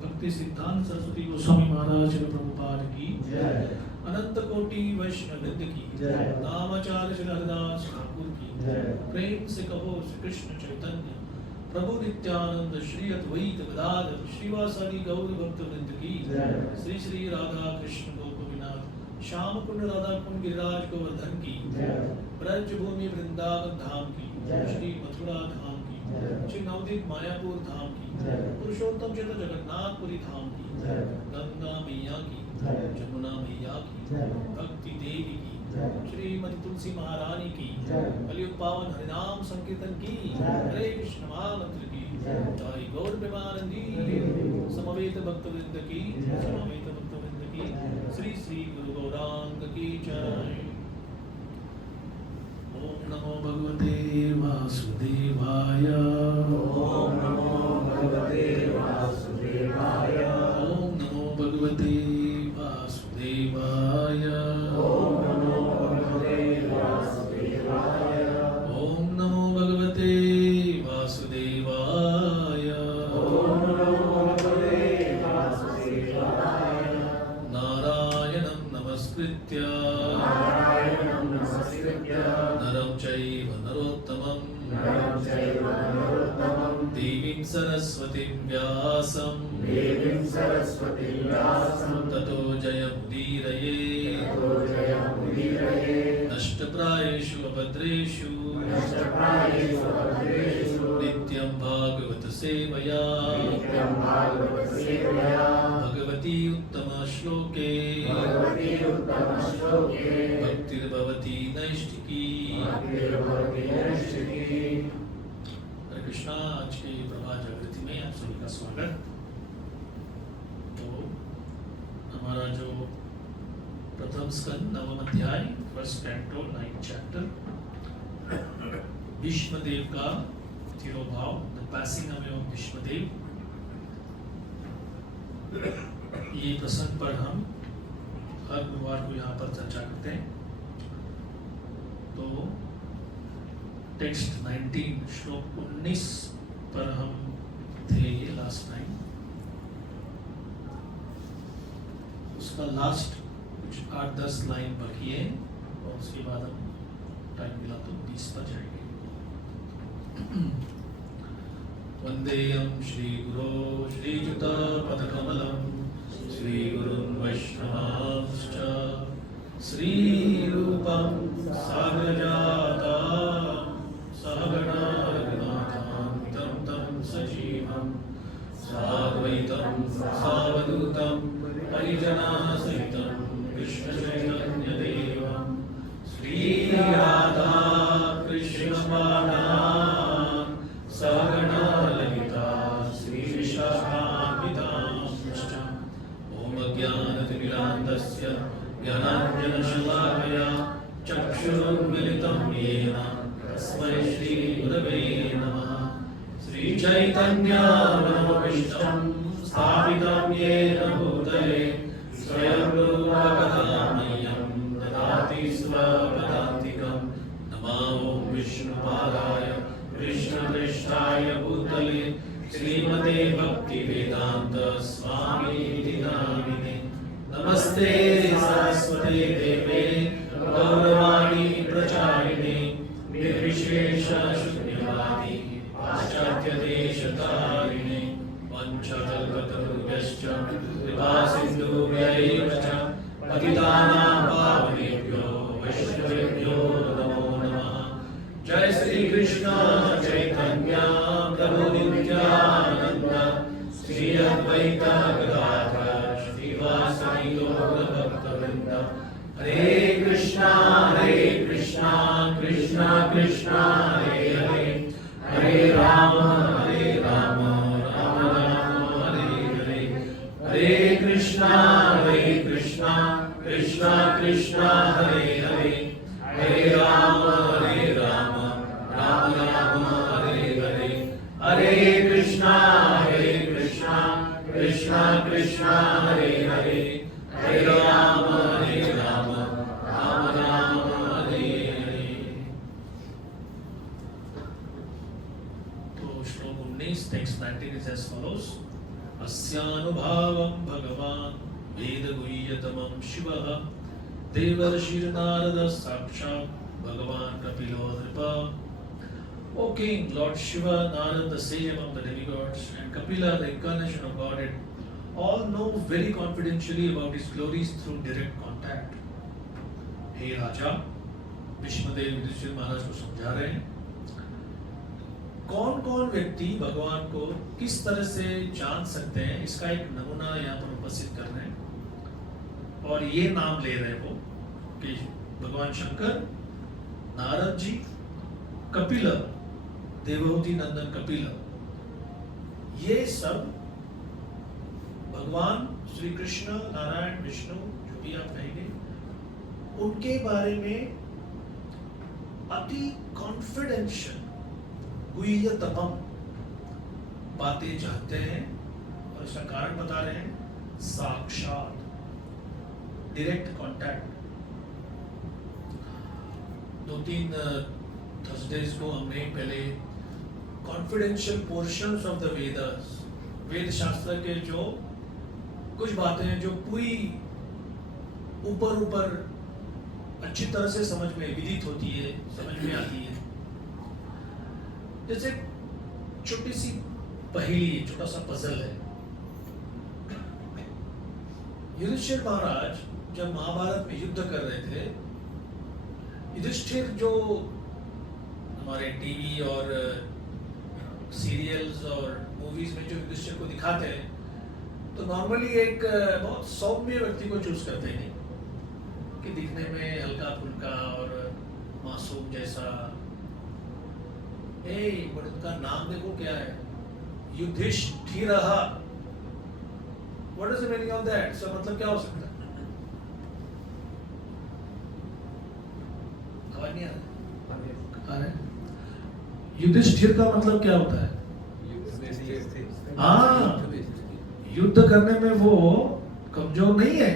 भक्ति सिद्धांत सरस्वती गोस्वामी महाराज प्रभुपाद की अनंत कोटि वैष्णवृंद की नामाचार्य श्री हरिदास ठाकुर की प्रेम से कहो श्री कृष्ण चैतन्य प्रभु नित्यानंद श्री अद्वैत गदाधर श्रीवासादि गौर भक्त वृंद की श्री श्री राधा कृष्ण गोपीनाथ श्याम कुंड राधा कुंड गिरिराज गोवर्धन की ब्रज भूमि वृंदावन धाम की श्री मथुरा धाम की श्री नवदीप मायापुर धाम की पुरुषोत्तम चेत जगन्नाथपुरी धाम की गंगा मैया की जमुना मैया की भक्ति देवी की श्रीमती तुलसी महारानी की कलियुग पावन हरिनाम संकीर्तन की हरे कृष्ण महामंत्र की जय गौर प्रेमानंदी समवेत भक्तवृंद की श्री श्री गुरु गौरांग की जय। ओम नमो भगवते वासुदेवाय। ओम नमो भगवते वासुदेवाय। ओम नमो भगवते वासुदेवाय। ओम नमो भगवते वासुदेवाय। ओम नमो भगवते वासुदेवाय। ओम नमो भगवते वासुदेवाय। नारायणं नमस्कृत्य नरं चैव नरोत्तमं देवीं सरस्वतीं व्यासं ततो जयमुदीरये नष्टप्रायेषु अभद्रेषु नित्यं भागवत सेवया भगवती उत्तम श्लोके भक्तिर्भवती नैष्ठिकी। हरे कृष्णा। आज के प्रभात जागृति में आप सभी का स्वागत। तो हमारा जो प्रथम स्कंद नवम अध्याय first canto 9th chapter Bhishmadev का तिरोभाव the passing away of Bhishmadev, ये प्रसंग पर हम हर गुरुवार को यहाँ पर चर्चा करते हैं। तो टेक्स्ट 19 श्लोक 19 पर हम थे लास्ट टाइम। उसका लास्ट कुछ 8-10 लाइन बाकी है और उसके बाद हम टाइम मिला तो 20 पर जाएंगे। वंदेयं श्री गुरो श्रीयुता पदकमलं श्रीगुरुन् वैष्णवांश्च श्रीरूपं साग्रजाता सहगणा रघुनाथान्वितं तं सजीवं साद्वैतं सावधूतं परिजनसहितं कृष्णचैतन्यदेवं श्रीराधा कृष्णपादान् सहगणा ललिता श्रीविशाखान्वितांश्च ॐ अज्ञानतिमिरान्धस्य ज्ञानाञ्जनशलाकया चक्षुरुन्मिलितं येन तस्मै श्रीगुरवे नमः। श्रीचैतन्यमनोभीष्टं स्थापितं येन भूतले स्वयं रूपा कदा मह्यं ददाति स्वपदान्तिकं। नमो ॐ विष्णुपादाय कृष्णपृष्ठाय भूतले श्रीमते भक्तिवेदान्त स्वामीति नामिने। नमस्ते सरस्वती देवे गौरवाणी प्रचारिणे निर्विशेष शून्यवादी पाश्चात्य देशतारिणे वंशकल्पतरुभ्यश्च कृपा सिन्धुभ्यैव च पतितानां पावनेभ्यो वैष्णवेभ्यो नमो नमः। जय श्री कृष्ण चैतन्य प्रभु नित्यानंद श्री अद्वैत गदाधर श्रीवासदि गौरभक्तवृंद। हरे कृष्णा कृष्णा कृष्णा हरे हरे हरे राम राम राम हरे हरे। हरे कृष्णा कृष्णा कृष्णा हरे हरे हरे राम राम राम हरे हरे। हरे कृष्णा कृष्णा कृष्णा हरे हरे हरे राम राम राम हरे हरे। तो श्लोक 19 टेक्स्ट 19 is as follows। अस्यानुभावं भगवान् वेदगुह्यतमं शिवः देवर्षिर्नारद साक्षात् भगवान् कपिलो नृपः। O King, Lord Shiva, Narad, the sage among the demigods, and Kapila, the incarnation of Godhead, all know very confidentially about his glories through direct contact. हे राजा, विष्णुदेव युधिष्ठिर महाराज को समझा रहे हैं कौन कौन व्यक्ति भगवान को किस तरह से जान सकते हैं, इसका एक नमूना यहाँ पर उपस्थित कर रहे हैं। और ये नाम ले रहे हैं वो कि भगवान शंकर, नारद जी, कपिल, देवहूति नंदन कपिल, ये सब भगवान श्री कृष्ण, नारायण, विष्णु, जो भी आप कहेंगे, उनके बारे में अति कॉन्फिडेंशियल गुह्यतमम बातें जानते हैं। और इसका कारण बता रहे हैं, साक्षात, डायरेक्ट कांटेक्ट। 2-3 थर्सडेज को हमने पहले confidential portions of the Vedas, वेद शास्त्र के जो कुछ बातें हैं जो पूरी ऊपर अच्छी तरह से समझ में विदित होती है, समझ में आती है। जैसे छोटी सी पहेली, छोटा सा पजल है। युधिष्ठिर महाराज जब महाभारत में युद्ध कर रहे थे, युधिष्ठिर जो हमारे टीवी और सीरियल्स और मूवीज में जो युधिष्ठिर को दिखाते हैं, तो नॉर्मली एक बहुत सौम्य व्यक्ति को चूज करते हैं कि दिखने में हल्का फुल्का और मासूम जैसा। बट उनका नाम देखो क्या है, Yudhishthira. What is the meaning of that? Sir मतलब क्या हो सकता है? आवाज नहीं आ रहा? युधिष्ठिर का मतलब क्या होता है? हाँ, युद्ध करने में वो कमजोर नहीं है।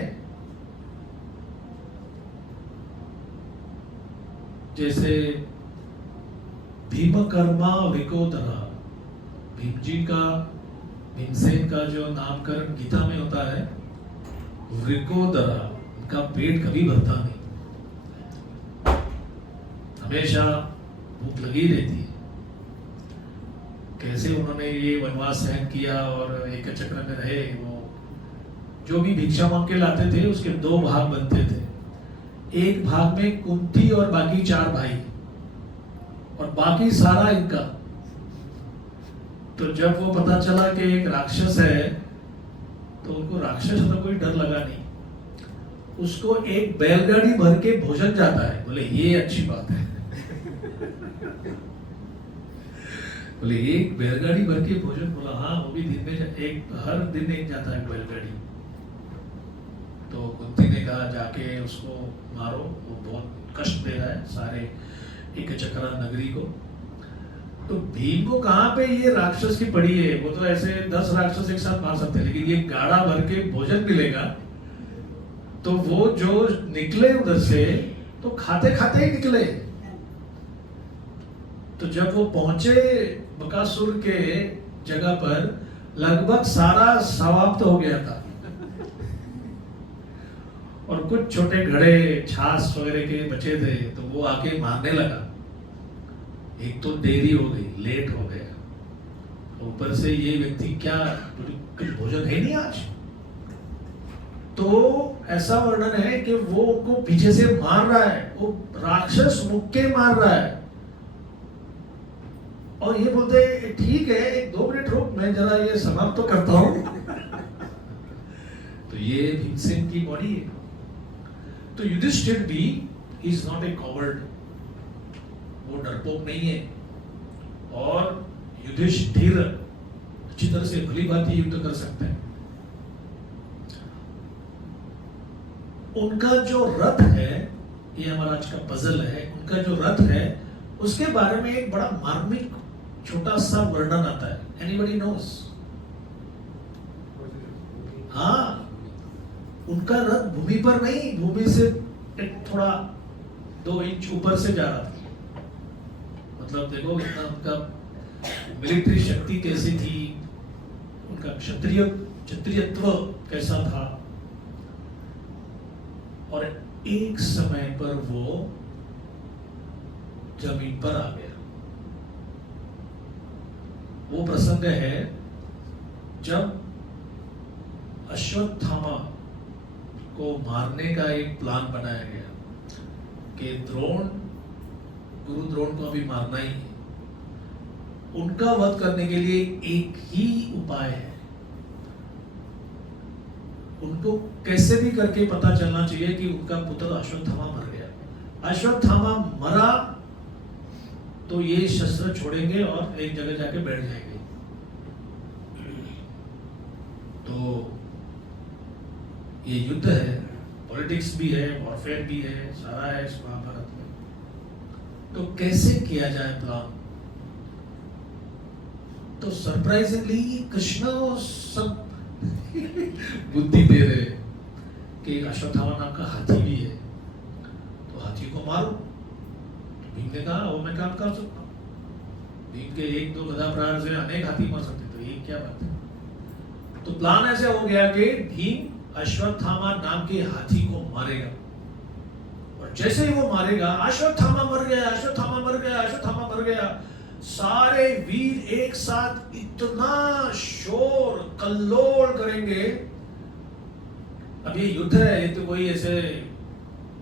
जैसे भीमकर्मा विकोदरा, भीम जी का, भीमसेन का जो नामकरण गीता में होता है, विकोदरा, उनका पेट कभी भरता नहीं, हमेशा भूख लगी रहती है। कैसे उन्होंने ये वनवास सहन किया और एक चक्र में रहे। वो जो भी भिक्षा मांग के लाते थे उसके दो भाग बनते थे, एक भाग में कुंती और बाकी 4 भाई और बाकी सारा इनका। तो जब वो पता चला कि एक राक्षस है तो उनको राक्षस तो कोई डर लगा नहीं, उसको एक बैलगाड़ी भर के भोजन जाता है। बोले ये अच्छी बात है। बोले एक बैलगाड़ी भर के भोजन, बोला हाँ वो भी दिन में एक हर दिन एक जाता है बैलगाड़ी। तो कुंती ने कहा जाके उसको मारो, वो बहुत कष्ट दे रहा है सारे एक चक्रा नगरी को। तो भीम को कहाँ पे ये राक्षस की पड़ी है, वो तो ऐसे 10 राक्षस एक साथ मार सकते हैं, लेकिन ये गाड़ा भर के भोजन मिलेगा। तो वो जो निकले उधर से तो खाते खाते ही निकले। तो जब वो पहुंचे बकासुर के जगह पर, लगभग सारा समाप्त हो गया था और कुछ छोटे घड़े छाछ वगैरह के बचे थे। तो वो आके मारने लगा। एक तो देरी हो गई, लेट हो गया, ऊपर से ये व्यक्ति क्या कुछ भोजन है नहीं आज। तो ऐसा वर्णन है कि वो उनको पीछे से मार रहा है, वो राक्षस मुक्के मार रहा है और ये बोलते ठीक है 1-2 मिनट रुक, मैं जरा ये समाप्त तो करता हूं। तो ये भीमसेन की बॉडी है। तो युधिष्ठिर भी इज नॉट ए कॉवर्ड, वो डरपोक नहीं है। और युधिष्ठिर अच्छी तरह से भली भांति युद्ध कर सकते हैं। उनका जो रथ है, ये हमारा आज का पजल है, उनका जो रथ है उसके बारे में एक बड़ा मार्मिक छोटा सा वर्णन आता है। Anybody knows? हाँ, उनका रथ भूमि पर नहीं, भूमि से थोड़ा 2 इंच ऊपर से जा रहा था। मतलब देखो इतना उनका मिलिट्री शक्ति कैसी थी, उनका क्षत्रियत्व कैसा था। और एक समय पर वो जमीन पर आ गया। वो प्रसंग है जब अश्वत्थामा को मारने का एक प्लान बनाया गया कि गुरु द्रोण को अभी मारना ही है। उनका वध करने के लिए एक ही उपाय है, उनको कैसे भी करके पता चलना चाहिए कि उनका पुत्र अश्वत्थामा मर गया। अश्वत्थामा मरा तो ये शस्त्र छोड़ेंगे और एक जगह जाके बैठ जाएंगे। तो ये युद्ध है, पॉलिटिक्स भी है, वॉरफेयर भी है, सारा है इस महाभारत में। तो कैसे किया जाए प्लान? तो सरप्राइजिंगली कृष्ण सब बुद्धि दे रहे कि अश्वत्थामा नाम का हाथी भी है, तो हाथी को मारो। तो भीम ने कहा वो मैं काम कर सकता हूँ। भीम के 1-2 गदा प्रहार से अनेक हाथी मार सकते, तो ये क्या बात है। तो प्लान ऐसे हो गया कि भीम अश्वत्थामा नाम के हाथी को मारेगा और जैसे ही वो मारेगा, अश्वत्थामा मर गया, अश्वत्थामा मर गया, अश्वत्थामा मर गया, सारे वीर एक साथ इतना शोर कल्लोल करेंगे। अब ये युद्ध है, ये तो कोई ऐसे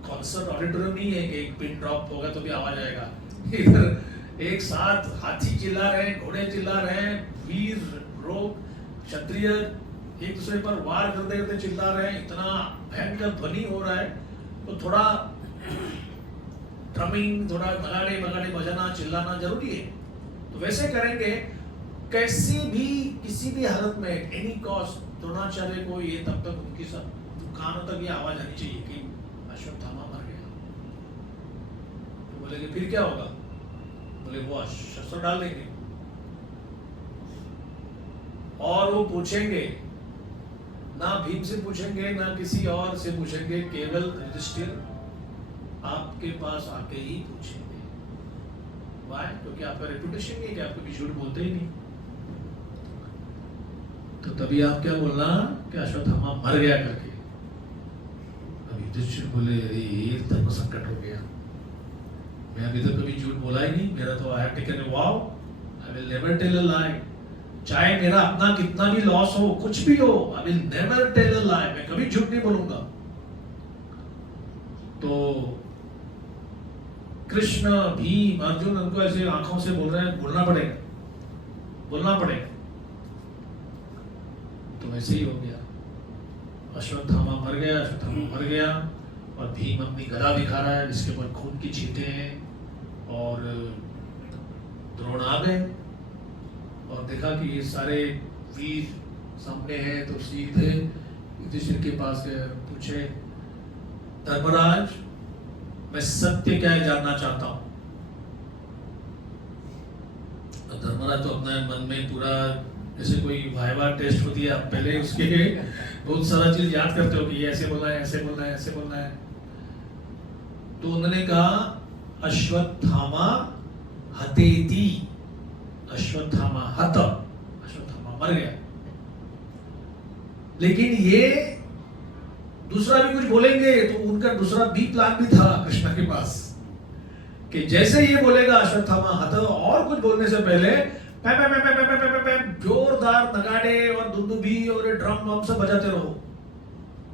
कॉन्सर्ट ऑडिटोरियम नहीं है कि एक पिन ड्रॉप होगा तो भी आवाज आएगा। इधर एक साथ हाथी चिल्ला रहे हैं, घोड़े चिल्ला रहे हैं, वीर लोग क्षत्रिय एक दूसरे पर वार करते करते चिल्ला रहे हैं, इतना भयंकर ध्वनि हो रहा है। तो थोड़ा ड्रमिंग, थोड़ा नगाड़े बजाना, चिल्लाना जरूरी है। तो वैसे करेंगे, कैसी भी किसी भी हालत में एनी कॉस्ट द्रोणाचार्य को ये तब तक उनकी सब कानों तक ये आवाज आनी चाहिए कि अश्वत्थामा मर गया। तो बोले कि फिर क्या होगा? बोले वो शस्त्र डाल देंगे और वो पूछेंगे, ना भीम से पूछेंगे ना किसी और से पूछेंगे, केवल युधिष्ठिर आपके पास आके ही पूछेंगे। वाई? क्योंकि आपका रेपुटेशन नहीं है कि आप कभी झूठ बोलते ही नहीं। तो तभी आप क्या बोलना कि अश्वत्थामा मर गया करके। अब युधिष्ठिर बोले अरे ये धर्म संकट हो गया, मैं अभी तक कभी झूठ बोला ही नहीं, मेरा तो I have taken a vow, I will never tell a lie, चाहे मेरा अपना कितना भी लॉस हो, कुछ भी हो, I will never tell a lie, मैं कभी झूठ नहीं बोलूंगा। तो कृष्ण, भीम, अर्जुन उनको ऐसे आंखों से बोल रहे हैं बोलना पड़ेगा, बोलना पड़ेगा। तो वैसे ही हो गया, अश्वत्थामा मर गया, अश्वत्थामा मर गया और भीम अपनी गदा दिखा रहा है जिसके ऊपर खून की छींटे हैं, और द्रोण आ गए और देखा कि ये सारे वीर सामने हैं, तो सीधे युधिष्ठिर के पास गए, पूछे धर्मराज मैं सत्य क्या है जानना चाहता हूं। धर्मराज तो अपने मन में पूरा जैसे कोई वाइवा टेस्ट होती है, पहले उसके बहुत सारा चीज याद करते हो कि ये ऐसे बोलना है, ऐसे बोलना है, ऐसे बोलना है। तो उन्होंने कहा अश्वत्थामा हतेति, अश्वत्थामा हत, अश्वत्थामा मर गया। लेकिन ये दूसरा भी कुछ बोलेंगे, तो उनका दूसरा बी प्लान भी था कृष्ण के पास कि जैसे ये बोलेगा अश्वत्थामा हत, और कुछ बोलने से पहले पै पै पै पै पै पै पै जोरदार नगाड़े और दुंदुभी और ड्रम वम सब बजाते रहो,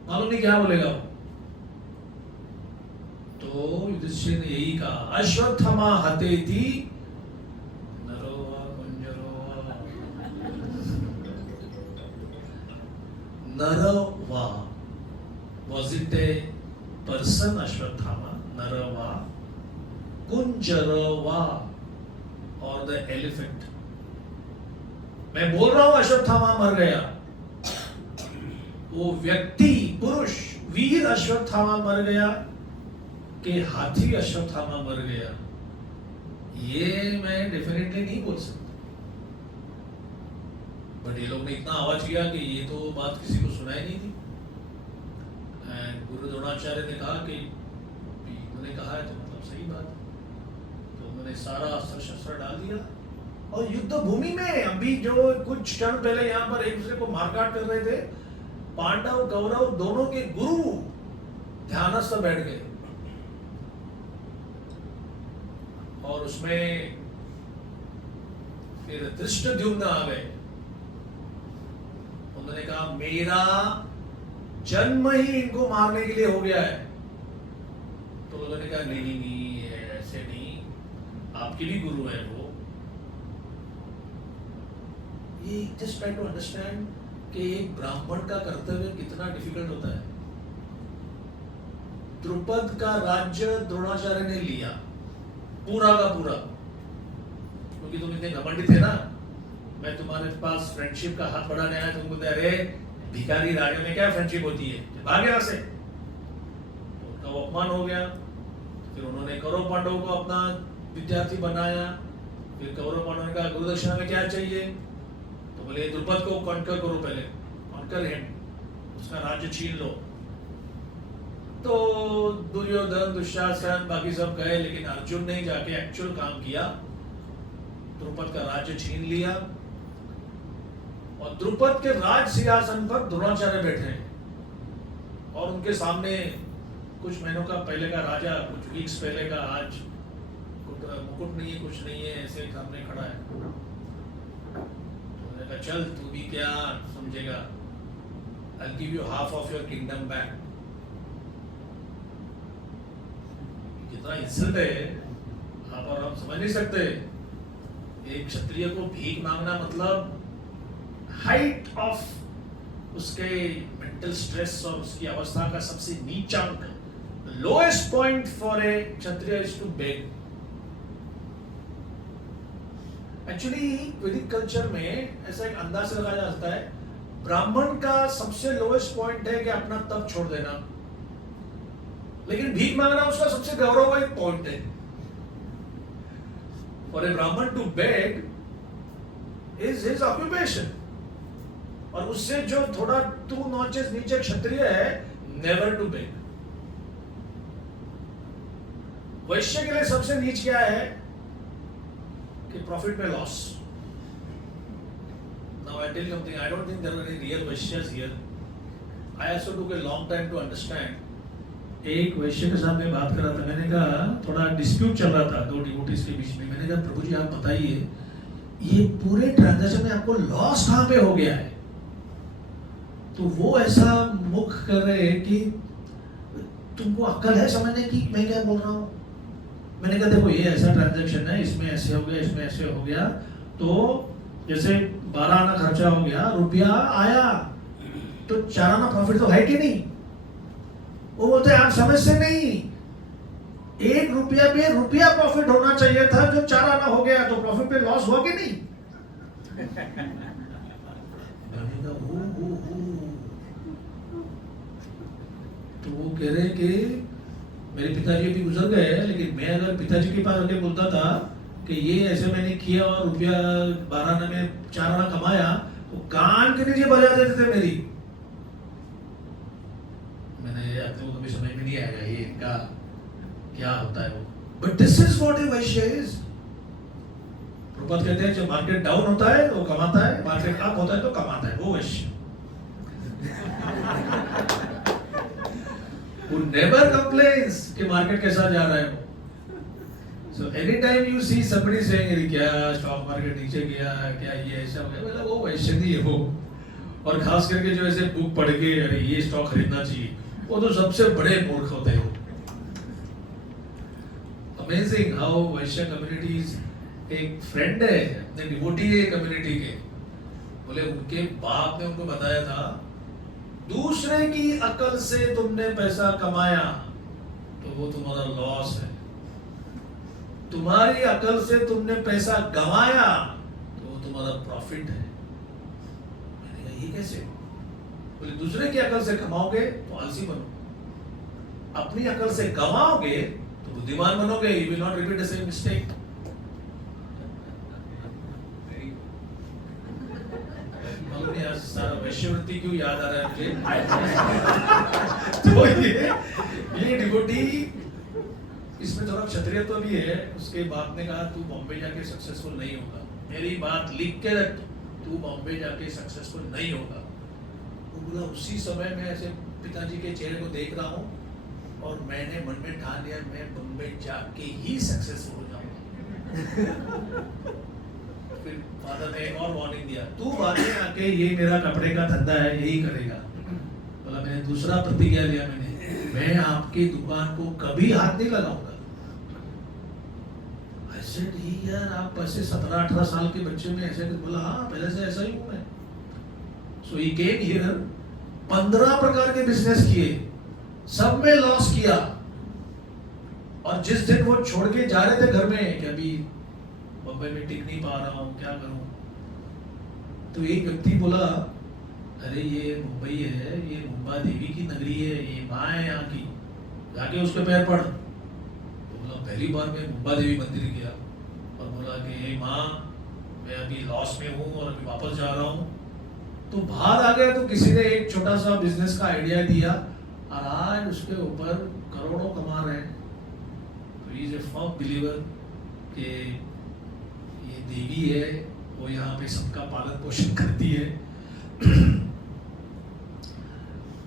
मालूम नहीं क्या बोलेगा वो। तो युधिष्ठिर ने यही कहा अश्वत्थामा हतेति नरो वा कुंजरो नरो वा, was it a person Ashwatthama, नरवा, कुंजरवा और the elephant। मैं बोल रहा हूं अश्वत्थामा मर गया, वो व्यक्ति पुरुष वीर अश्वत्थामा मर गया कि हाथी अश्वत्थामा मर गया, ये मैं डेफिनेटली नहीं बोल सकता। बट ये लोग ने इतना आवाज किया कि ये तो बात किसी को सुनाई नहीं थी। गुरु द्रोणाचार्य ने कहा कि उन्होंने कहा है तो मतलब सही बात है। तो उन्होंने सारा अस्त्र शस्त्र डाल दिया और युद्ध भूमि में अभी जो कुछ क्षण पहले यहाँ पर एक दूसरे को मारकाट कर रहे थे, पांडव कौरव दोनों के गुरु ध्यानस्थ बैठ गए और उसमें फिर धृष्टद्युम्न आ गए। उन्होंने कहा मेरा जन्म ही इनको मारने के लिए हो गया है। तो उन्होंने कहा नहीं नहीं नहीं ऐसे नहीं, आपके भी गुरु हैं वो। ये जस्ट ट्राई टू अंडरस्टैंड कि एक ब्राह्मण का कर्तव्य कितना डिफिकल्ट होता है। द्रुपद का राज्य द्रोणाचार्य ने लिया पूरा का पूरा, क्योंकि तुम इतने घमंडी थे ना, मैं तुम्हारे पास फ्रेंडशिप का हाथ बढ़ाने आया, तुम बोलते अरे भिखारी राजा में क्या फ्रेंडशिप होती है, भागे यहाँ से। तो उनका वो अपमान हो गया। फिर उन्होंने कौरव पांडवों को अपना विद्यार्थी बनाया। फिर कौरव पांडवों ने कहा गुरु दक्षिणा में क्या चाहिए, तो बोले द्रुपद को कॉन्कर करो, पहले कॉन्कर हिम, उसका राज्य छीन लो। तो दुर्योधन दुशासन बाकी सब गए, लेकिन अर्जुन ने जाके एक्चुअल काम किया, द्रुपद का राज्य छीन लिया और द्रुपद के राज सिंहासन पर द्रोणाचार्य बैठे हैं और उनके सामने कुछ महीनों का पहले का राजा, कुछ वीक्स पहले का, आज मुकुट नहीं है, कुछ नहीं है, ऐसे सामने खड़ा है। तो उन्होंने कहा चल तू भी क्या समझेगा, I'll give you half of your kingdom back। कितना इंसल्ट है आप और हम समझ नहीं सकते। एक क्षत्रिय को भीख मांगना मतलब हाइट ऑफ उसके मेंटल स्ट्रेस और उसकी अवस्था का सबसे नीचा अंक, lowest point for a kshatriya is to beg. Actually Vedic culture में ऐसा एक अंदाज लगाया जाता है, ब्राह्मण का सबसे लोएस्ट पॉइंट है कि अपना तप छोड़ देना, लेकिन भीख मांगना उसका सबसे गौरवयुक्त पॉइंट है। For a Brahmin to beg is his occupation, और उससे जो थोड़ा 2 नॉचेस नीचे क्षत्रिय है, नेवर टू बेग। वैश्य के लिए सबसे नीच क्या है कि प्रॉफिट में loss. Now I tell you something, I don't think there are any real Vaishyas here. I also took a long time to understand एक वैश्य के साथ में बात कर रहा था, मैंने कहा थोड़ा डिस्प्यूट चल रहा था दो डिवोटीज के बीच में। मैंने कहा प्रभु जी आप बताइए ये पूरे ट्रांजैक्शन में आपको लॉस कहाँ पे हो गया है? तो वो ऐसा मुख कर रहे हैं कि तुमको अक्ल है समझने की मैं क्या बोल रहा हूँ? मैंने कहा देखो ये ऐसा ट्रांजैक्शन है, इसमें ऐसे हो गया, इसमें ऐसे हो गया, तो जैसे 12 आना खर्चा हो गया, रुपया आया, तो 4 आना प्रॉफिट तो है कि नहीं? वो बोलते आप समझते नहीं, 1 रुपया पे रुपया प्रॉफिट होना चाहिए था, जो 4 आना हो गया तो प्रॉफिट पे लॉस हुआ कि नहीं? तो वो कह रहे कि मेरे पिताजी भी गुजर गए, लेकिन मैं अगर पिताजी के पास आके बोलता था कि ये ऐसे मैंने किया और रुपया 12 आना में 4 आना कमाया, तो कान के नीचे बजा देते थे मेरी। मैंने अब तो कभी समझ में नहीं आएगा ये इनका क्या होता है वो। But this is what A Vysya is. Prabhupada कहते हैं जब मार्केट डाउन होता है तो कमाता है, मार्केट अप होता है तो कमाता है, वो वैश्य। Who never complains कि मार्केट कैसा जा रहा है वो। So anytime you see somebody saying अरे क्या स्टॉक मार्केट नीचे गया, क्या ये ऐसा हो गया, मतलब वो वैसे नहीं है वो। और खास करके जो ऐसे बुक पढ़ के अरे ये स्टॉक खरीदना चाहिए, वो तो सबसे बड़े मूर्ख होते हैं। Amazing how वैश्य कम्युनिटीज, एक फ्रेंड है अपने डिवोटी है कम्युनिटी के, बोले उनके बाप ने उनको बताया था दूसरे की अकल से तुमने पैसा कमाया तो वो तुम्हारा लॉस है, तुम्हारी अकल से तुमने पैसा गंवाया तो वो तुम्हारा प्रॉफिट है। मैंने कहा ये कैसे? बोले दूसरे की अकल से कमाओगे तो आलसी बनो, अपनी अकल से गंवाओगे तो बुद्धिमान बनोगे, you will not repeat the same mistake. वैश्यवृत्ति क्यों याद आ रहा है मुझे? तो ये डिवोटी, इसमें थोड़ा क्षत्रियत्व भी है। उसके बाप ने कहा तू बॉम्बे जाके सक्सेसफुल नहीं होगा, मेरी बात लिख के रख, तू बॉम्बे जाके सक्सेसफुल नहीं होगा। वो बोला उसी समय मैं ऐसे पिताजी के चेहरे को देख रहा हूँ और मैंने मन में ठान लिया मैं बॉम्बे जाके ही सक्सेसफुल हो जाऊंगा। फिर फादर ने एक और वार्निंग दिया, तू बाद में आके ये मेरा कपड़े का धंधा है यही करेगा। बोला मैंने दूसरा प्रतिज्ञा लिया, मैं आपकी दुकान को कभी हाथ नहीं लगाऊंगा। ऐसे ठीक यार, आप ऐसे 17-18 साल के बच्चे में ऐसे बोला हाँ पहले से ऐसा ही हूं मैं। सो ही केम हियर, 15 प्रकार के बिजनेस किए, सब में लॉस किया, और जिस दिन वो छोड़ के जा रहे थे घर में कि अभी बम्बई में टिक नहीं पा रहा हूँ क्या करूं, तो एक व्यक्ति बोला अरे ये मुंबई है, ये मुंबा देवी की नगरी है, ये माँ है यहाँ की, जाके उसके पैर पड़। तो बोला पहली बार मैं मुंबा देवी मंदिर गया और बोला कि हे माँ मैं अभी लॉस में हूँ और अभी वापस जा रहा हूँ। तो बाहर आ गया तो किसी ने एक छोटा सा बिजनेस का आइडिया दिया और आज उसके ऊपर करोड़ों कमा रहे हैं। तो he is a firm believer कि ये देवी है, वो यहाँ पे सबका पालन पोषण करती है।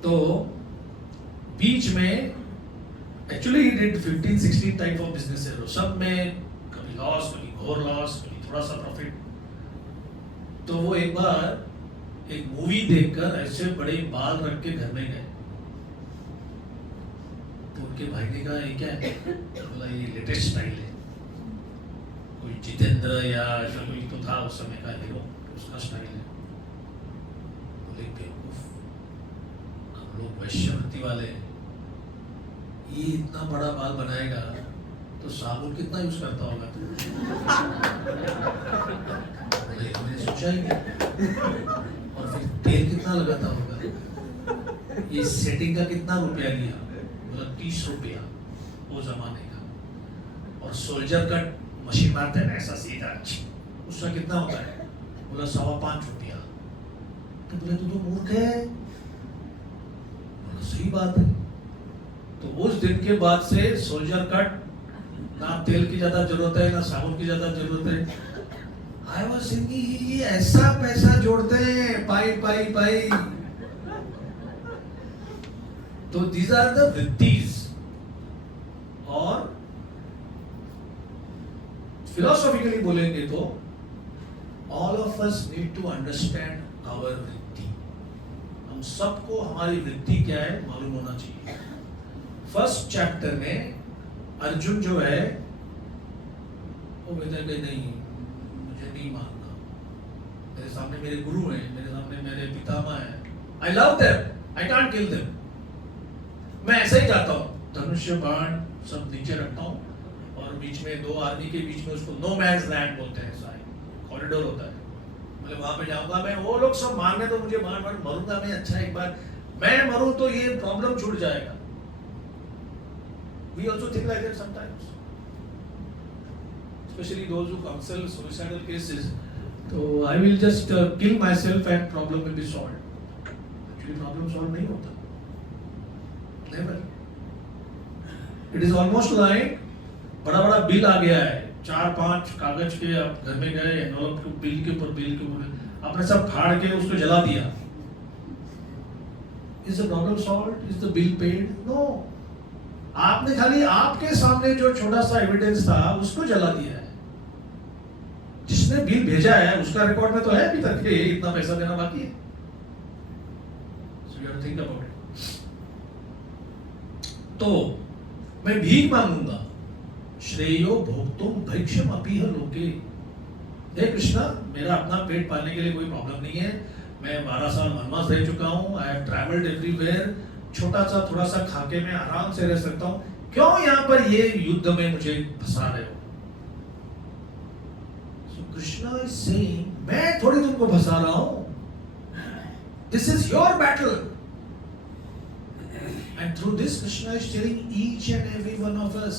तो बीच में actually he did 15-16 type of businesses, सब में कभी लॉस, कभी घोर लॉस, कभी थोड़ा सा प्रॉफिट। तो वो एक बार एक मूवी देखकर ऐसे बड़े बाल रख के घर में गए, तो उनके भाई ने कहा ये क्या है? बोला ये लेटेस्ट स्टाइल है, कोई जितेंद्र या ऐसा कोई तो था उस समय का हीरो, उसका स्टाइल है। बोले बेवकूफ, हम लोग वैश्यवृत्ति वाले, ये इतना बड़ा बाल बनाएगा तो साबुन कितना यूज करता होगा तू? बोले हमने सोचा ही नहीं। और फिर तेल कितना लगाता होगा? ये सेटिंग का कितना रुपया लिया? बोला 30 रुपया वो जमाने का। और सोल्जर का मशीन मारते हैं ना ऐसा सीधा, उसका कितना होता है? बोला 5.25 रुपया। तो बोले तू तो मूर्ख है। बोला सही बात है। तो उस दिन के बाद से सोल्जर कट, ना तेल की ज्यादा जरूरत है ना साबुन की ज्यादा जरूरत है। आई वाज थिंकिंग ये ऐसा पैसा जोड़ते हैं पाई पाई पाई। तो these are the vrittis philosophically बोलेंगे तो all of us need to understand our vritti. हम सबको हमारी वृत्ति क्या है मालूम होना चाहिए। फर्स्ट चैप्टर में अर्जुन जो है वो कहता है कि नहीं, मुझे नहीं मानना, मेरे सामने मेरे गुरु हैं, मेरे सामने मेरे पितामह हैं, I love them, I can't kill them, मैं ऐसा ही जाता हूँ, धनुष्य बाण सब नीचे रखता हूँ और बीच में दो आर्मी के बीच में, उसको नो मैन्स लैंड बोलते हैं, ऐसा कॉरिडोर होता है, मतलब वहां पे जाऊंगा मैं, वो लोग सब मारने तो मुझे मार मार मरूंगा मैं, अच्छा एक बार मैं मरूं तो ये प्रॉब्लम छूट जाएगा। We also think like that sometimes, especially those who counsel suicidal cases. So I will just kill myself and problem will be solved. Actually problem solve नहीं होता, never. It is almost like बड़ा बड़ा bill आ गया है, 4-5 कागज के, आप घर में गए एनवलप के बिल के ऊपर बिल के ऊपर आपने सब फाड़ के उसको जला दिया। Is the problem solved? Is the bill paid? No. आपने खाली आपके सामने जो छोटा सा एविडेंस था उसको जला दिया है। जिसने बिल भेजा है उसका रिकॉर्ड में तो है अभी तक कि इतना पैसा देना बाकी है। So you have to think about it. तो मैं भीख मांगूंगा, श्रेयो भोक्तुम भैक्षम अपीह लोके। हे कृष्णा, मेरा अपना पेट पालने के लिए कोई प्रॉब्लम नहीं है, मैं 12 साल वनवास रह चुका हूँ, आई हैव ट्रैवल्ड एवरीवेयर, छोटा सा थोड़ा सा खाके मैं आराम से रह सकता हूँ, क्यों यहाँ पर ये युद्ध में मुझे फंसा रहे हो? So Krishna is saying, मैं थोड़ी तुमको फंसा रहा हूँ, this is your battle, and through this Krishna is telling each and every one of us,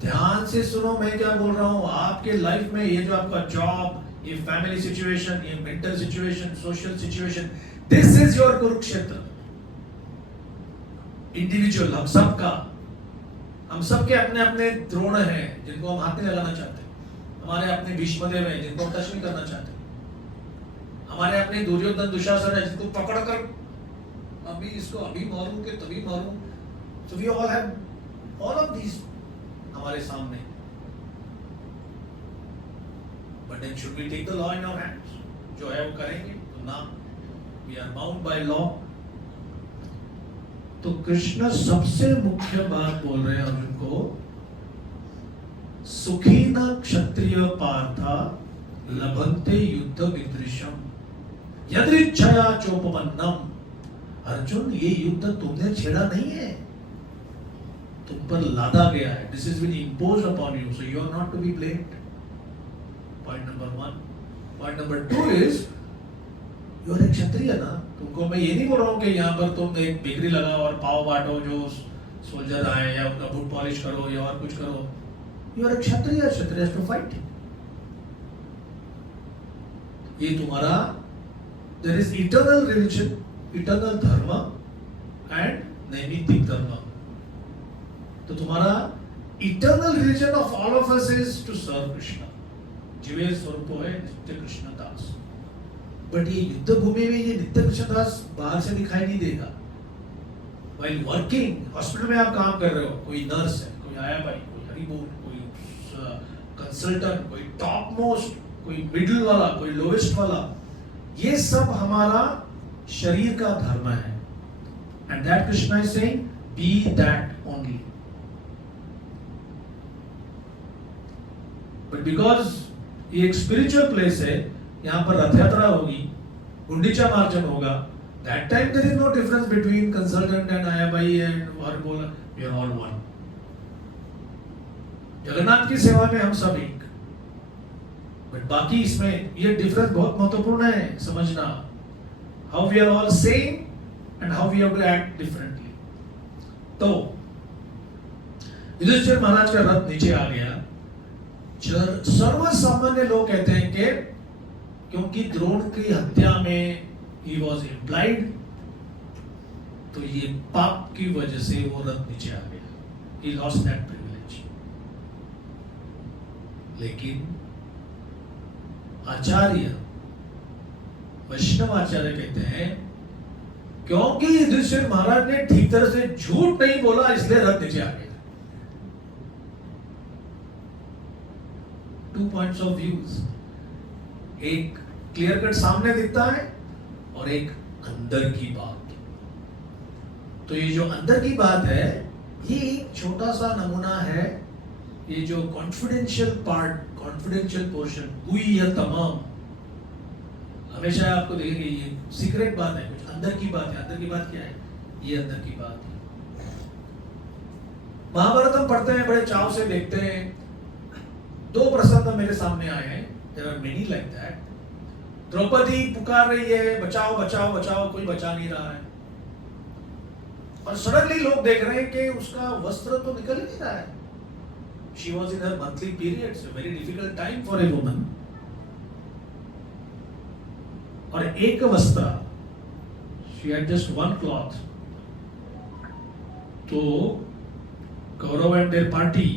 ध्यान से सुनो मैं क्या बोल रहा हूँ। आपके लाइफ में ये जो आपका जॉब, ये फैमिली सिचुएशन, ये mental situation, social situation, this is your Kurukshetra. Individual हम सबके अपने अपने द्रोण हैं जिनको हम हाथ नहीं लगाना चाहते, हमारे अपने भीष्मदेव हैं जिनको हम टच नहीं करना चाहते, हमारे अपने दुर्योधन दुशासन है जिनको पकड़ कर अभी इसको अभी मारूं कि तभी मारूं। So we all have all of these हमारे सामने, but then should we take the law in our hands? जो है वो करेंगे तो ना, we are bound by law। तो कृष्ण सबसे मुख्य बात बोल रहे हैं अर्जुन को, सुखी न क्षत्रिय पार्था लभन्ते युद्ध विदृशम यदृच्छया चोपपन्नम। अर्जुन, ये युद्ध तुमने छेड़ा नहीं है, तुम पर लादा गया है, this is been imposed upon you, so you are not to be blamed. Point number 1। Point number 2 is you are a Kshatriya ना, तुमको मैं ये नहीं बोल रहा हूँ कि यहाँ पर तुम एक बेकरी लगाओ और पाव बांटो जो सोल्जर आए, या उनका बूट पॉलिश करो या और कुछ करो। You are a kshatriya, kshatriya to fight. ये तुम्हारा, there is eternal religion, eternal dharma and naimittika dharma. तो तुम्हारा eternal religion of all of us is to serve Krishna. जीवे स्वरूप है नित्य कृष्ण दास। बट ये युद्ध भूमि में ये नित्य कृष्ण दास बाहर से दिखाई नहीं देगा। While working, हॉस्पिटल में आप काम कर रहे हो, कोई नर्स है, कोई आया भाई, कोई हरिबोल, कोई कंसल्टेंट, कोई टॉप मोस्ट, कोई मिडिल वाला, कोई लोवेस्ट वाला, ये सब हमारा शरीर का धर्म है। And that Krishna is saying, be that only. But because ये एक स्पिरिचुअल प्लेस है, यहाँ पर रथ यात्रा होगी, गुंडीचा मार्जन होगा, that time there is no difference between consultant and ayabai and haribola, we are all one। Jagannath की सेवा में हम सब एक, बट बाकी इसमें ये डिफरेंस बहुत महत्वपूर्ण है समझना। how we are all same and how we have to act differently। तो युधिष्ठिर महाराज का रथ नीचे आ गया। सर्व सामान्य लोग कहते हैं कि क्योंकि द्रोण की हत्या में he was implied, तो ये पाप की वजह से वो रथ नीचे आ गया, he lost that privilege। लेकिन आचार्य, वैष्णव आचार्य कहते हैं क्योंकि युधिष्ठिर महाराज ने ठीक तरह से झूठ नहीं बोला इसलिए रथ नीचे आ गया। टू पॉइंट्स ऑफ व्यूज, एक क्लियर कट सामने दिखता है और एक अंदर की बात। तो ये जो अंदर की बात है, ये एक छोटा सा नमूना है। ये जो कॉन्फिडेंशियल पार्ट, कॉन्फिडेंशियल पोर्शन, हुई या तमाम, हमेशा आपको देखेंगे ये सीक्रेट बात है, कुछ अंदर की बात है। अंदर की बात क्या है? ये अंदर की बात है। महाभारत हम पढ़ते हैं, बड़े चाव से देखते हैं। दो प्रसंग मेरे सामने आए हैं, there are many like that. Draupadi पुकार रही है, बचाओ बचाओ बचाओ, कोई बचा नहीं रहा है। और सडनली लोग देख रहे हैं कि उसका वस्त्र तो निकल ही नहीं रहा है। She was in her monthly periods, a very difficult time for a woman. और एक वस्त्र, she had just one cloth. तो Kaurava and their party,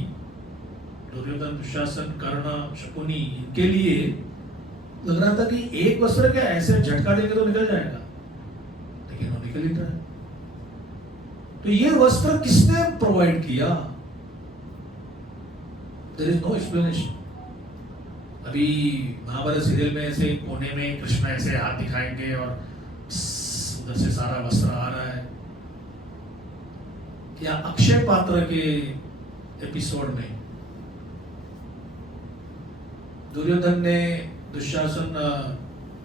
Duryodhana, Dushasana, Karna, Shakuni, इनके लिए लग रहा था कि एक वस्त्र क्या ऐसे झटका देंगे तो निकल जाएगा, लेकिन वो निकल ही रहा है। तो ये वस्त्र किसने प्रोवाइड किया? There is no explanation. अभी महाभारत सीरियल में ऐसे कोने में कृष्ण ऐसे हाथ दिखाएंगे और उधर से सारा वस्त्र आ रहा है। या अक्षय पात्र के एपिसोड में दुर्योधन ने दुशासन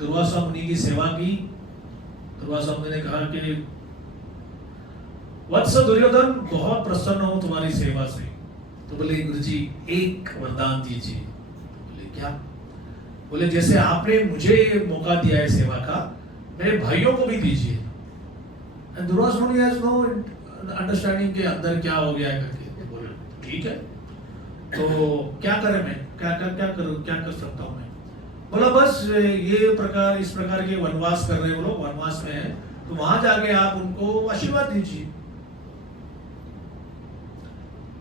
दुर्वासा मुनि की सेवा की। दुर्वासा मुनि ने कहा कि वत्स दुर्योधन, बहुत प्रसन्न हूं तुम्हारी सेवा से। तो बोले गुरुजी एक वरदान दीजिए। बोले क्या? बोले जैसे आपने मुझे मौका दिया है सेवा का, मेरे भाइयों को भी दीजिए। एंड दुर्वासा मुनि हैज नो अंडरस्टैंडिंग के अंदर क्या हो गया है करके। बोले ठीक है, तो क्या करें, मैं क्या करूं, क्या कर सकता हूं मैं? बोला बस ये प्रकार, इस प्रकार के वनवास कर रहे हो लोग, वनवास में है, तो वहां जाके आप उनको आशीर्वाद दीजिए।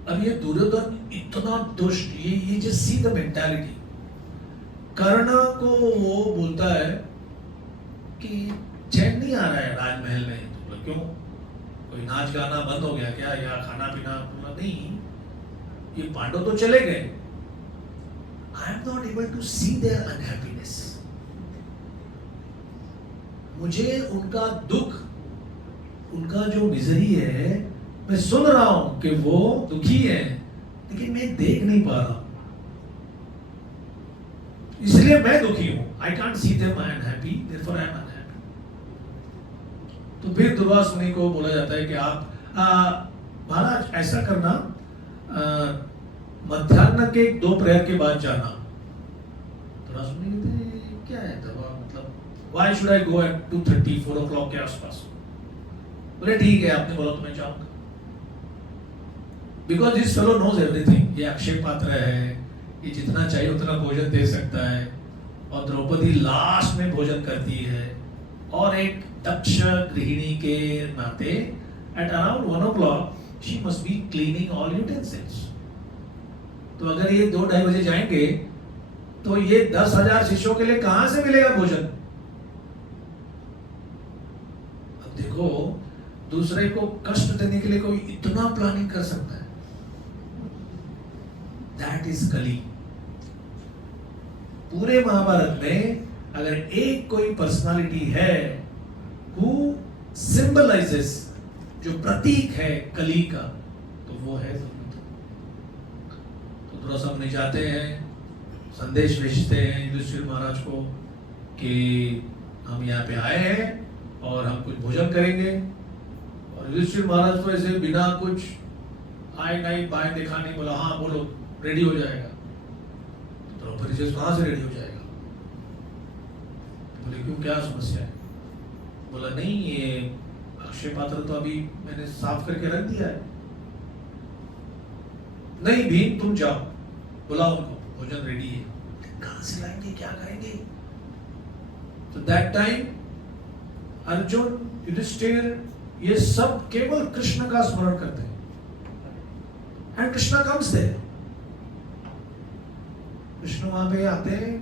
अब ये दुर्योधन इतना दुष्ट, ये जस्ट सी द मेंटालिटी। कर्ण को वो बोलता है कि चैन नहीं आ रहा है राजमहल में। तो क्यों, कोई नाच गाना बंद हो गया क्या, या खाना पीना? बोला नहीं, ये पांडव तो चले गए, I am not able to see their unhappiness. मुझे उनका दुख, उनका जो मिजरी है, मैं सुन रहा हूं कि वो दुखी है, लेकिन मैं देख नहीं पा रहा, इसलिए मैं दुखी हूं। I can't see them unhappy, therefore I am unhappy. तो फिर दुर्वासा मुनि को बोला जाता है कि आप महाराज ऐसा करना, मध्याह्न के 2 प्रहर के बाद जाना। दुर्वासा मुनि कहते क्या है दवा, मतलब why should I go at 2:30 4 o'clock के आसपास? बोले ठीक है, आपने बोला तो मैं जाऊंगा। Because this fellow knows everything. ये अक्षय पात्र है, ये जितना चाहिए उतना भोजन दे सकता है। और द्रौपदी लास्ट में भोजन करती है, और एक दक्ष गृहिणी के नाते at around 1 o'clock she must be cleaning all utensils. तो अगर ये 2-2:30 बजे जाएंगे तो ये 10,000 शिष्यों के लिए कहां से मिलेगा भोजन? अब देखो, दूसरे को कष्ट देने के लिए कोई इतना प्लानिंग कर सकता है। दैट इज कली। पूरे महाभारत में अगर एक कोई पर्सनालिटी है हु सिंबलाइजेस, जो प्रतीक है कली का, तो वो है दुर्योधन। तो दुर्योधन मुनि जाते हैं, संदेश भेजते हैं युधिष्ठिर महाराज को कि हम यहाँ पे आए हैं और हम कुछ भोजन करेंगे। और युधिष्ठिर महाराज तो ऐसे बिना कुछ आए नहीं बाएं देखा नहीं, बोला हाँ बोलो, रेडी हो जाएगा। तो द्रौपदी जी कहाँ से रेडी हो जाएगा? बोले क्यों, क्या समस्या है? बोला नहीं, ये अक्षय पात्र तो अभी मैंने साफ करके रख दिया है। नहीं भीम तुम जाओ, बुलाओ उनको, भोजन रेडी है। कहां से लाएंगे, क्या करेंगे? तो दैट टाइम अर्जुन, युधिष्ठिर, ये सब केवल कृष्ण का स्मरण करते हैं। And Krishna comes there. Krishna वहां पे आते हैं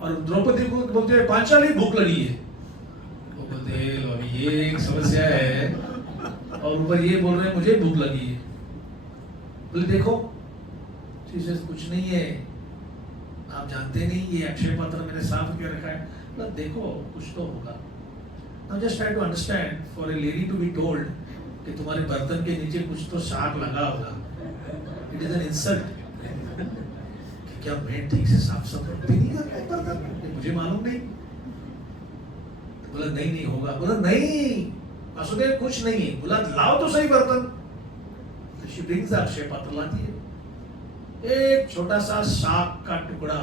और द्रौपदी को बोलते हैं पांचाली भूख लगी है। वो बोलते हैं अभी ये एक समस्या है, और ऊपर ये बोल रहे हैं मुझे भूख लगी है। बोले देखो चीजें कुछ नहीं है, आप जानते नहीं ये अक्षय पात्र मैंने साफ करके रखा है, मतलब देखो कुछ तो होगा। Now just try to understand for a lady to be told कि तुम्हारे बर्तन के नीचे कुछ तो शाक लगा होगा, इट इज एन इंसल्ट। क्या मैं ठीक से साफ सफाई नहीं करता बर्तन, मुझे मालूम नहीं। बोला नहीं नहीं होगा, बोला नहीं वासुदेव कुछ नहीं है, बोला लाओ तो सही बर्तन। शी ब्रिंग्स अक्षय पात्र, लाती है एक छोटा सा शाक का टुकड़ा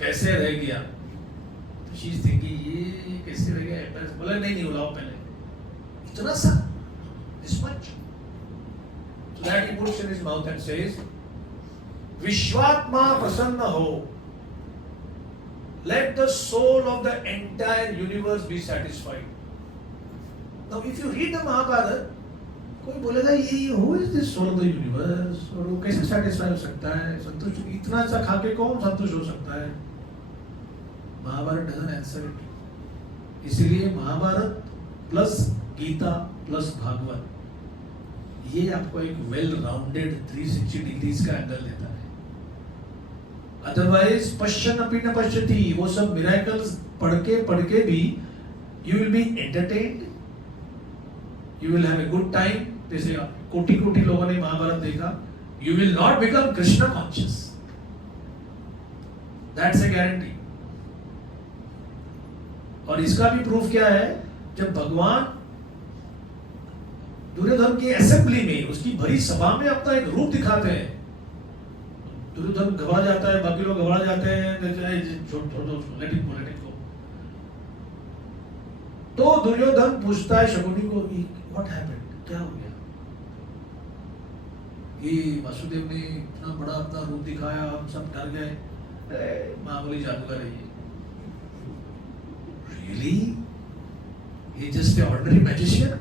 कैसे रह गया, तो शी इज थिंकिंग ये कैसे रह गया, बोला नहीं नहीं लाओ पहले, इतना सा this much, so that he puts in his mouth and says विश्वात्मा प्रसन्न हो, let the soul of the entire universe be satisfied. Now if you read the Mahabharata, कोई बोलेगा ये who is this soul of the universe, और वो कैसे satisfy हो सकता है, संतुष्ट इतना सा खा के कौन संतुष्ट हो सकता है। Mahabharat doesn't answer it। इसीलिए महाभारत प्लस गीता प्लस भागवत ये आपको एक वेल राउंडेड 360 डिग्रीज का एंगल देता है। अदरवाइज पश्चन अपि न पश्यति, वो सब मिरेकल्स पढ़ के भी you will be entertained, you will have a good time. जैसे कोटि कोटि लोगों ने महाभारत देखा, you will not become Krishna conscious, that's a guarantee. और इसका भी प्रूफ क्या है, जब भगवान दुर्योधन की असेंबली में उसकी भरी सभा में अपना एक रूप दिखाते हैं, दुर्योधन घबरा जाता है, बाकी लोग घबरा जाते हैं, छोड़ दो लेट इट गो। तो दुर्योधन पूछता है शकुनी को, व्हाट हैपेंड, क्या हो गया, ये वासुदेव ने इतना बड़ा अपना रूप दिखाया, हम सब डर गए, मामूली जादूगर है ये, really he just an ordinary magician,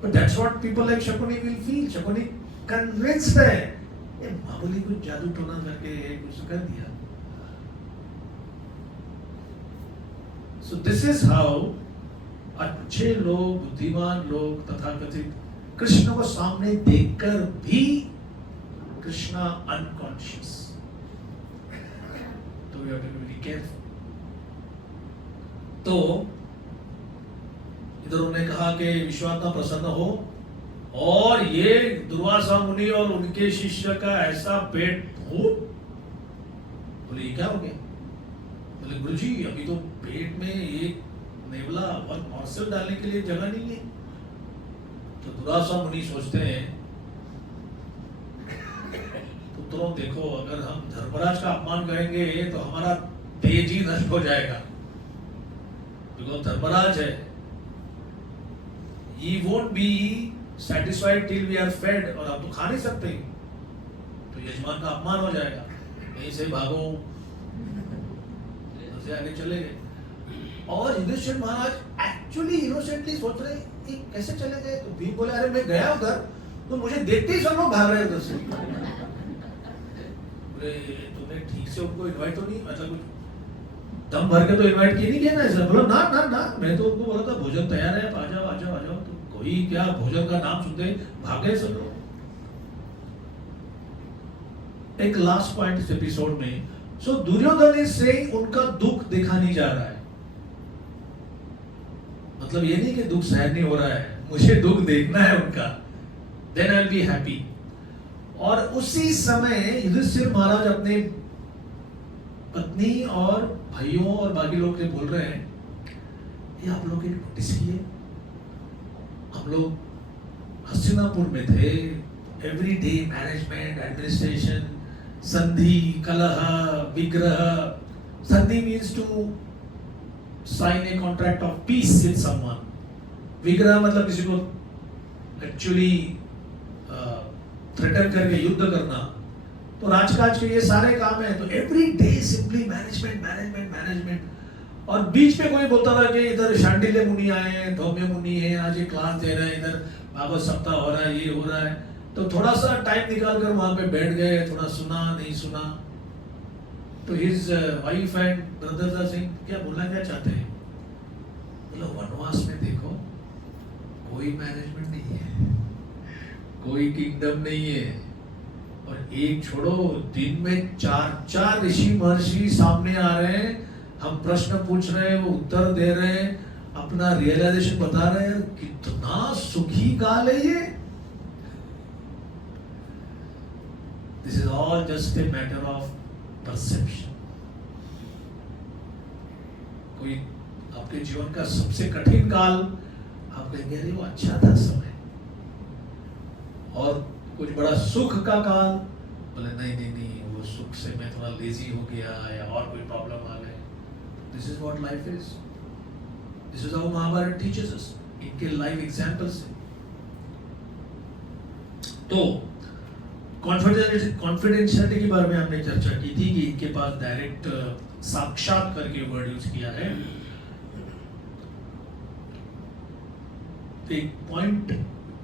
but that's what people like Shakuni will feel। Shakuni convinced है ये मामूली कुछ जादू टोना करके कुछ कर दिया। So this is how अच्छे लोग, बुद्धिमान लोग, तथाकथित कृष्ण को सामने देखकर भी कृष्णा अनकॉन्शियस, तो we have to be very careful। तो इधर उन्होंने कहा कि विश्वात्मा प्रसन्न हो, और ये दुर्वासा मुनि और उनके शिष्य का ऐसा पेट भूत, बोले ये क्या हो गया, बोले गुरुजी अभी तो पेट में एक नेवला और मॉर्सल डालने के लिए जगह नहीं है। तो दुर्वासा मुनि सोचते हैं, पुत्रों देखो अगर हम धर्मराज का अपमान करेंगे तो हमारा तेज ही नष्ट हो जाएगा, बिकॉज़ धर्मराज है, he won't be satisfied till we are fed, और आप तो खा नहीं सकते, तो यजमान का अपमान हो जाएगा, यहीं से भागो, से आगे चले गए। और युधिष्ठिर महाराज एक्चुअली इनोसेंटली सोच रहे कि कैसे चले गए, तो भीम बोले अरे मैं गया उधर तो मुझे देखते ही सब लोग भाग रहे उधर से। बोले तुमने ठीक से उनको इनवाइट तो नहीं, मतलब कुछ दम भर के तो इनवाइट किए नहीं किया ना ऐसा। बोला ना ना ना, मैं तो उनको बोला था भोजन तैयार है, आ जाओ आ जाओ आ जाओ, तो कोई क्या भोजन का नाम सुनते भाग गए सब लोग। एक लास्ट पॉइंट इस एपिसोड में, सो दुर्योधन इज सेइंग उनका दुख देखा नहीं जा रहा है, मतलब ये नहीं कि दुख सहन नहीं हो रहा है, मुझे दुख देखना है उनका, then I will be happy. और उसी समय युधिष्ठिर महाराज अपने पत्नी और भाइयों और बाकी लोग से बोल रहे हैं, ये आप लोग एक नोटिस किए, हम लोग हस्तिनापुर में थे, एवरीडे मैनेजमेंट एडमिनिस्ट्रेशन, संधि कलह विग्रह, संधि means to sign a contract of peace with someone, विग्रह मतलब किसी को एक्चुअली थ्रेटन करके युद्ध करना, तो राजकाज के ये सारे काम है। तो every day simply management management management, और बीच में कोई बोलता था कि इधर शांडिल्य मुनि आए हैं, धौम्य मुनि है, आज ये क्लास दे रहे हैं, इधर भागवत सप्ताह हो रहा है, ये हो रहा है, तो थोड़ा सा टाइम निकाल कर वहां पे बैठ गए, थोड़ा सुना नहीं सुना। तो his wife and brothers are saying क्या बोलना क्या चाहते हैं, बोला वनवास में देखो कोई मैनेजमेंट नहीं है, कोई किंगडम नहीं है, और एक छोड़ो, दिन में 4 ऋषि महर्षि सामने आ रहे हैं, हम प्रश्न पूछ रहे हैं, वो उत्तर दे रहे हैं, अपना रियलाइजेशन बता रहे हैं। कितना सुखी काल है ये। This is all just a matter of perception. कोई आपके जीवन का सबसे कठिन काल आप कहेंगे अरे वो अच्छा था समय, और कुछ बड़ा सुख का काल बोले नहीं, वो सुख से मैं थोड़ा लेजी हो गया या और कोई प्रॉब्लम आ गए। This is what life is. This is how Mahabharata teaches us, इनके लाइव एग्जांपल से। तो कॉन्फिडेंशियलिटी के बारे में हमने चर्चा की थी कि इनके पास डायरेक्ट साक्षात करके वर्ड यूज किया है। एक पॉइंट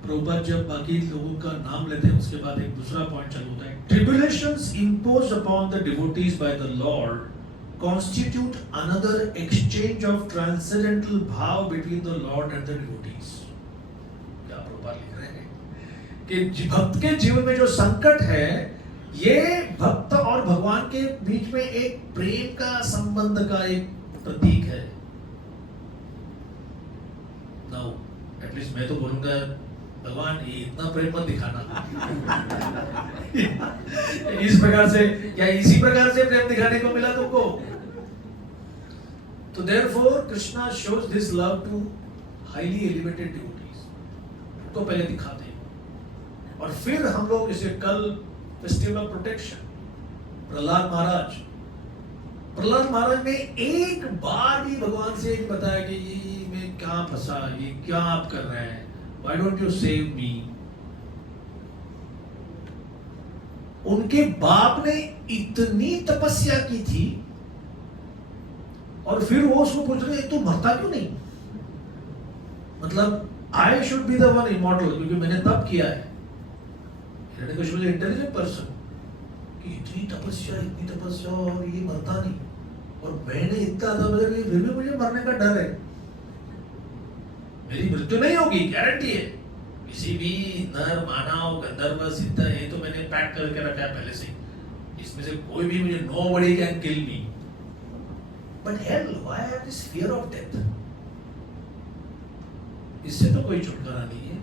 प्रभुपाद जब बाकी लोगों का नाम लेते हैं उसके बाद एक दूसरा पॉइंट चालू होता है। Tribulations imposed upon the devotees by the Lord constitute another exchange of transcendental भाव between the Lord and the devotees। क्या प्रभुपाद लिख रहे हैं कि भक्त के जीवन में जो संकट है, ये भक्त और भगवान के बीच में एक प्रेम का संबंध का एक प्रतीक है। नाउ एटलीस्ट मैं तो बोलूंगा भगवान ये इतना प्रेम मत दिखाना इस प्रकार से या इसी प्रकार से प्रेम दिखाने को मिला तुमको। तो therefore Krishna shows this love to highly elevated devotees, तो पहले दिखाते हैं। और फिर हम लोग इसे कल फेस्टिवल ऑफ प्रोटेक्शन, प्रहलाद महाराज ने एक बार भी भगवान से बताया कि ये मैं क्या फंसा, ये क्या आप कर रहे हैं, why don't you save me। उनके बाप ने इतनी तपस्या की थी और फिर वो उसको पूछ रहे तू मरता क्यों नहीं, मतलब I should be the one immortal, क्योंकि मैंने तप किया है। इंटेलिजेंट पर्सन कि इतनी तपस्या और ये मरता नहीं, और मैंने इतना था फिर भी मुझे मरने का डर है, मेरी मृत्यु नहीं होगी, गारंटी है। किसी भी नर मानव गंधर्व सिद्ध है तो मैंने पैक करके रखा है पहले से, इसमें से कोई भी मुझे nobody can kill me। But hell, why I have this fear of death? इससे तो कोई छुटकारा नहीं है।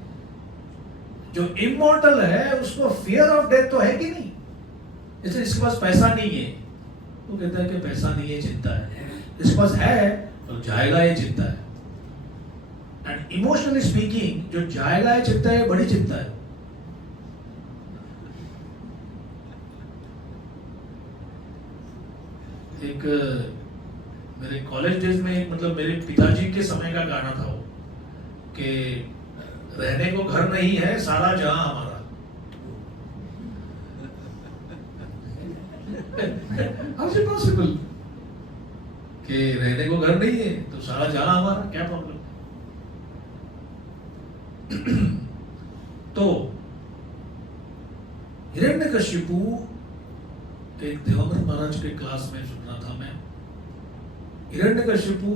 जो इमॉर्टल है उसको फियर ऑफ डेथ तो है कि नहीं। जैसे इसके पास पैसा नहीं है, वो कहता है कि पैसा नहीं है, चिंता है। इसके पास है तो जाएगा, ये चिंता है। एंड इमोशनली स्पीकिंग, जो जाएगा ये चिंता है, बड़ी चिंता है। एक मेरे कॉलेज डेज में मतलब मेरे पिताजी के समय का गाना था वो कि रहने को घर नहीं है, सारा जहां हमारा। हाउ इज इट पॉसिबल कि रहने को घर नहीं है तो सारा जहां हमारा, क्या प्रॉब्लम। तो हिरण्यकशिपु, एक देवामृत महाराज के क्लास में सुन रहा था मैं, हिरण्यकशिपु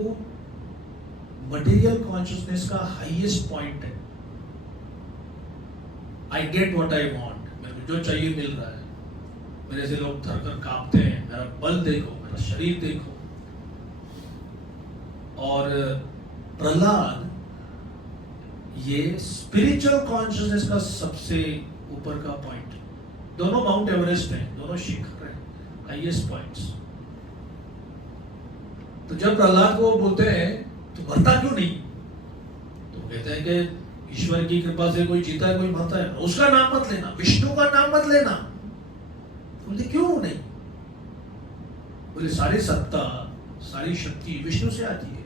मटेरियल कॉन्शियसनेस का हाईएस्ट पॉइंट है। I get what I want, मेरे को जो चाहिए मिल रहा है, मेरे से लोग थर कर कांपते हैं, मेरा बल देखो, मेरा शरीर देखो। और प्रहलाद ये स्पिरिचुअल कॉन्शियसनेस का सबसे ऊपर का पॉइंट। दोनों माउंट एवरेस्ट हैं, दोनों शिखर हैं, हाईएस्ट पॉइंट्स। तो जब प्रहलाद को बोलते हैं तो मरता क्यों नहीं, तो कहते हैं कि ईश्वर की कृपा से कोई जीता है, कोई मरता है, उसका नाम मत लेना, विष्णु का नाम मत लेना। बोले क्यों नहीं, बोले सारी सत्ता सारी शक्ति विष्णु से आती है।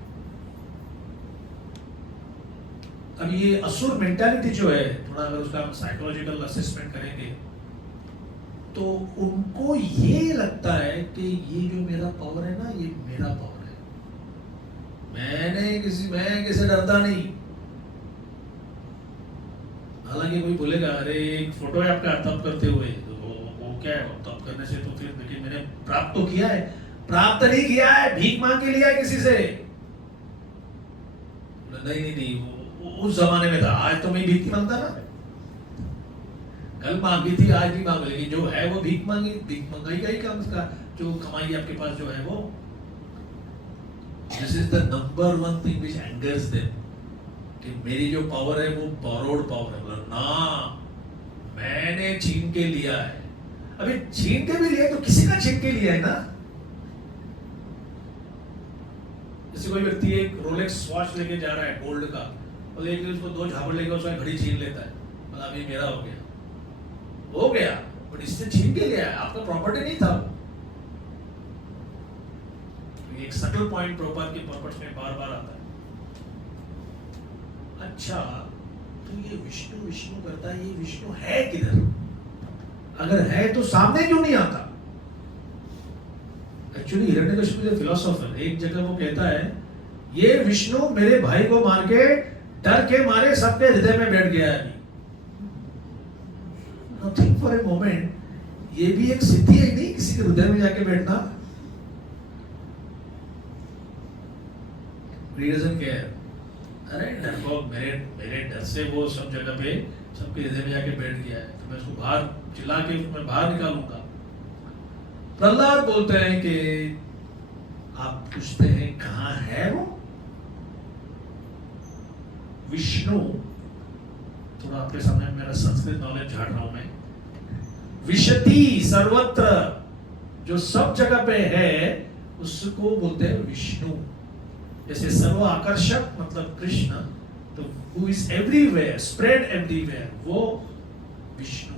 अब ये असुर मेंटालिटी जो है, थोड़ा अगर उसका हम साइकोलॉजिकल असेसमेंट करेंगे तो उनको ये लगता है कि ये जो मेरा पावर है ना, ये मेरा पावर है, मैं किसी डरता नहीं। हालांकि कोई बोलेगा अरे एक फोटो है आपका तप करते हुए, तो वो क्या है, तप करने से तो फिर देखिए मैंने प्राप्त तो किया है, प्राप्त नहीं किया है, भीख मांग के लिया है किसी से। नहीं वो उस जमाने में था, आज तो मैं भीख मांगता ना। कल मांगी थी, आज भी मांग लेगी, जो है वो भीख मांगी, भीख मंगाई का ही काम उसका, जो कमाई आपके पास जो है वो। This is the number one thing which angers them, कि मेरी जो पावर है वो बोरोड पावर है। बोला ना, मैंने छीन के लिया है। अभी छीन के भी लिया तो किसी का छीन के लिया है ना। जैसे कोई व्यक्ति एक रोलेक्स वॉच लेके जा रहा है गोल्ड का, और लेकिन उसको 2 झापड़ लेके उसका घड़ी छीन लेता है, मतलब अभी मेरा हो गया, बट इससे छीन के लिया है, आपका प्रॉपर्टी नहीं था वो। तो एक सटल पॉइंट प्रॉपर के पर्पस में बार बार आता है। अच्छा, तो ये विष्णु विष्णु करता है, ये विष्णु है किधर? अगर है तो सामने क्यों नहीं आता? एक्चुअली हिरण्यकशिपु जो फिलोसोफर, एक जगह वो कहता है ये विष्णु मेरे भाई को मार के डर के मारे सबके हृदय में बैठ गया है। Now think for a moment, ये भी एक सिद्धि है नहीं, किसी के हृदय में जाके बैठना। He doesn't care. अरे डरपोक, मेरे डर से वो सब जगह पे सबके हृदय में जाके बैठ गया है, तो मैं उसको बाहर चिल्ला के मैं बाहर निकालूंगा। प्रहलाद बोलते हैं कि आप पूछते हैं कहाँ है वो विष्णु। थोड़ा आपके सामने मेरा संस्कृत नॉलेज झाड़ रहा हूं मैं। विशति, सर्वत्र, जो सब जगह पे है उसको बोलते हैं विष्णु। जैसे सर्व आकर्षक मतलब कृष्ण, तो who is everywhere, spread everywhere, वो विष्णु।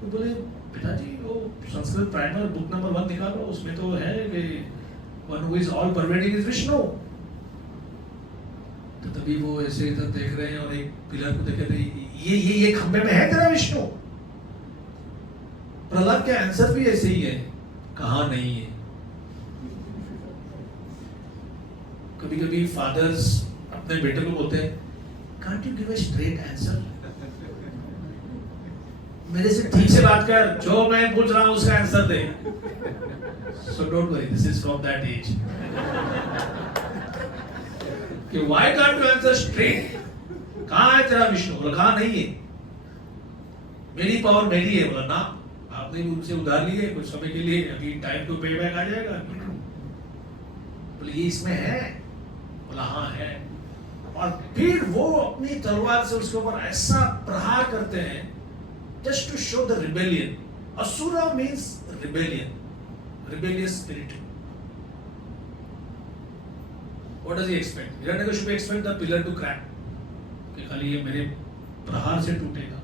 तो बोले पिताजी वो संस्कृत प्राइमर बुक नंबर 1 निकालो, उसमें तो है कि one who is all pervading is Vishnu. तो तभी वो ऐसे इधर देख रहे हैं और एक पिलर को देख रहे हैं, ये खंबे में है तेरा विष्णु। प्रहलाद के आंसर भी ऐसे ही है, कहां नहीं है। कभी कभी फादर्स अपने बेटे को बोलते हैं, can't you give a straight answer, मेरे से ठीक से बात कर, जो मैं पूछ रहा हूं उसका आंसर दे। So don't worry, this is from that age कि why can't you answer straight, कहां है तेरा विष्णु? बोला कहां नहीं है, मेरी पावर मेरी है। बोला ना, आपने भी उनसे उधार लिए कुछ समय के लिए, अभी टाइम टू पे बैक आ जाएगा। बोले ये इसमें है? बोला हाँ है। और फिर वो अपनी तलवार से उसके ऊपर ऐसा प्रहार करते हैं, just to show the rebellion. Asura means rebellion, rebellious spirit. What does he expect? Hiranyakashipu expect the pillar to crack, कि खाली ये मेरे प्रहार से टूटेगा।